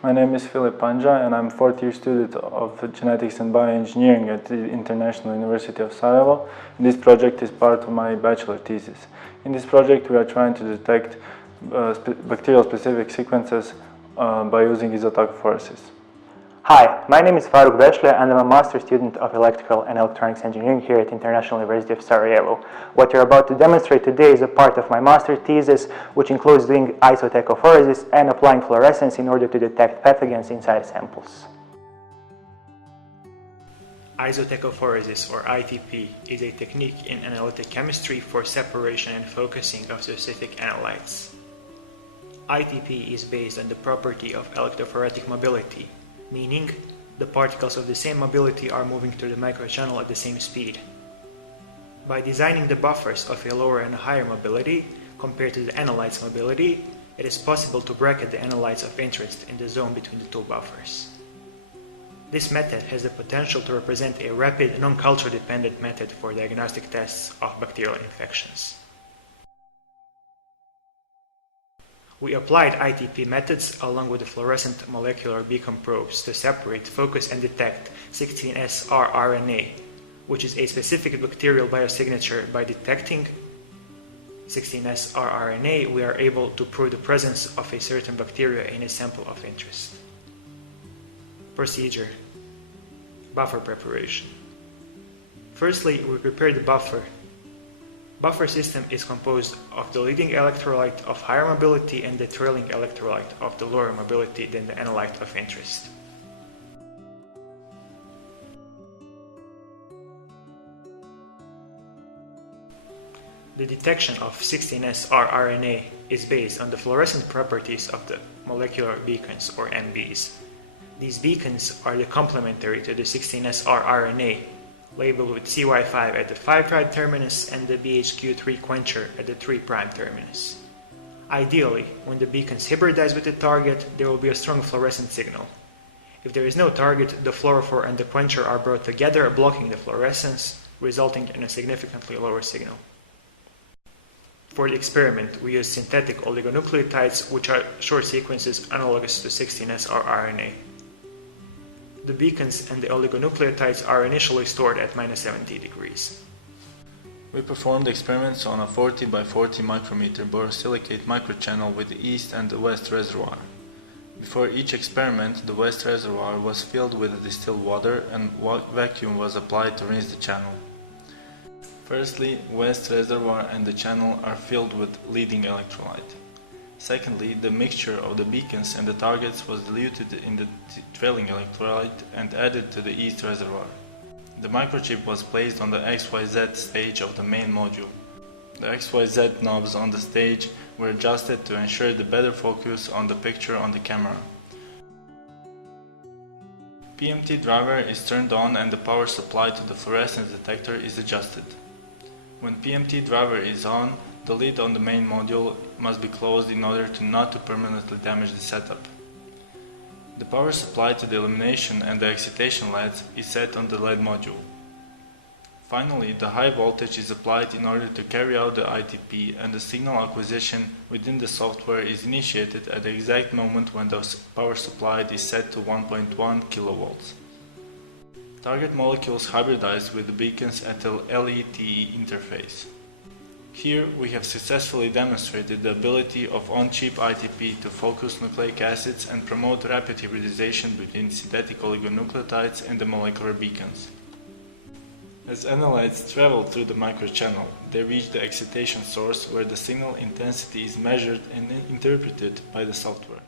My name is Filip Panja and I'm a fourth year student of Genetics and Bioengineering at the International University of Sarajevo. This project is part of my bachelor thesis. In this project we are trying to detect bacterial specific sequences by using isotachophoresis. Hi, my name is Faruk Beshle and I'm a master student of Electrical and Electronics Engineering here at International University of Sarajevo. What you're about to demonstrate today is a part of my master thesis, which includes doing isotachophoresis and applying fluorescence in order to detect pathogens inside samples. Isotachophoresis, or ITP, is a technique in analytic chemistry for separation and focusing of specific analytes. ITP is based on the property of electrophoretic mobility, meaning the particles of the same mobility are moving through the microchannel at the same speed. By designing the buffers of a lower and higher mobility compared to the analyte's mobility, it is possible to bracket the analytes of interest in the zone between the two buffers. This method has the potential to represent a rapid, non-culture dependent method for diagnostic tests of bacterial infections. We applied ITP methods along with the fluorescent molecular beacon probes to separate, focus and detect 16S rRNA, which is a specific bacterial biosignature. By detecting 16S rRNA, we are able to prove the presence of a certain bacteria in a sample of interest. Procedure: buffer preparation. Firstly, we prepare the buffer. Buffer system is composed of the leading electrolyte of higher mobility and the trailing electrolyte of the lower mobility than the analyte of interest. The detection of 16S rRNA is based on the fluorescent properties of the molecular beacons, or MBs. These beacons are complementary to the 16S rRNA, labeled with CY5 at the 5' terminus and the BHQ3 quencher at the 3' terminus. Ideally, when the beacons hybridize with the target, there will be a strong fluorescent signal. If there is no target, the fluorophore and the quencher are brought together, blocking the fluorescence, resulting in a significantly lower signal. For the experiment, we use synthetic oligonucleotides, which are short sequences analogous to 16S rRNA. The beacons and the oligonucleotides are initially stored at -70 degrees. We performed experiments on a 40 by 40 micrometer borosilicate microchannel with the east and the west reservoir. Before each experiment, the west reservoir was filled with distilled water and vacuum was applied to rinse the channel. Firstly, west reservoir and the channel are filled with leading electrolyte. Secondly, the mixture of the beacons and the targets was diluted in the trailing electrolyte and added to the east reservoir. The microchip was placed on the XYZ stage of the main module. The XYZ knobs on the stage were adjusted to ensure the better focus on the picture on the camera. PMT driver is turned on and the power supply to the fluorescence detector is adjusted. When PMT driver is on, the lid on the main module must be closed in order not to permanently damage the setup. The power supply to the illumination and the excitation LEDs is set on the LED module. Finally, the high voltage is applied in order to carry out the ITP, and the signal acquisition within the software is initiated at the exact moment when the power supply is set to 1.1 kV. Target molecules hybridize with the beacons at the LETE interface. Here we have successfully demonstrated the ability of on-chip ITP to focus nucleic acids and promote rapid hybridization between synthetic oligonucleotides and the molecular beacons. As analytes travel through the microchannel, they reach the excitation source where the signal intensity is measured and interpreted by the software.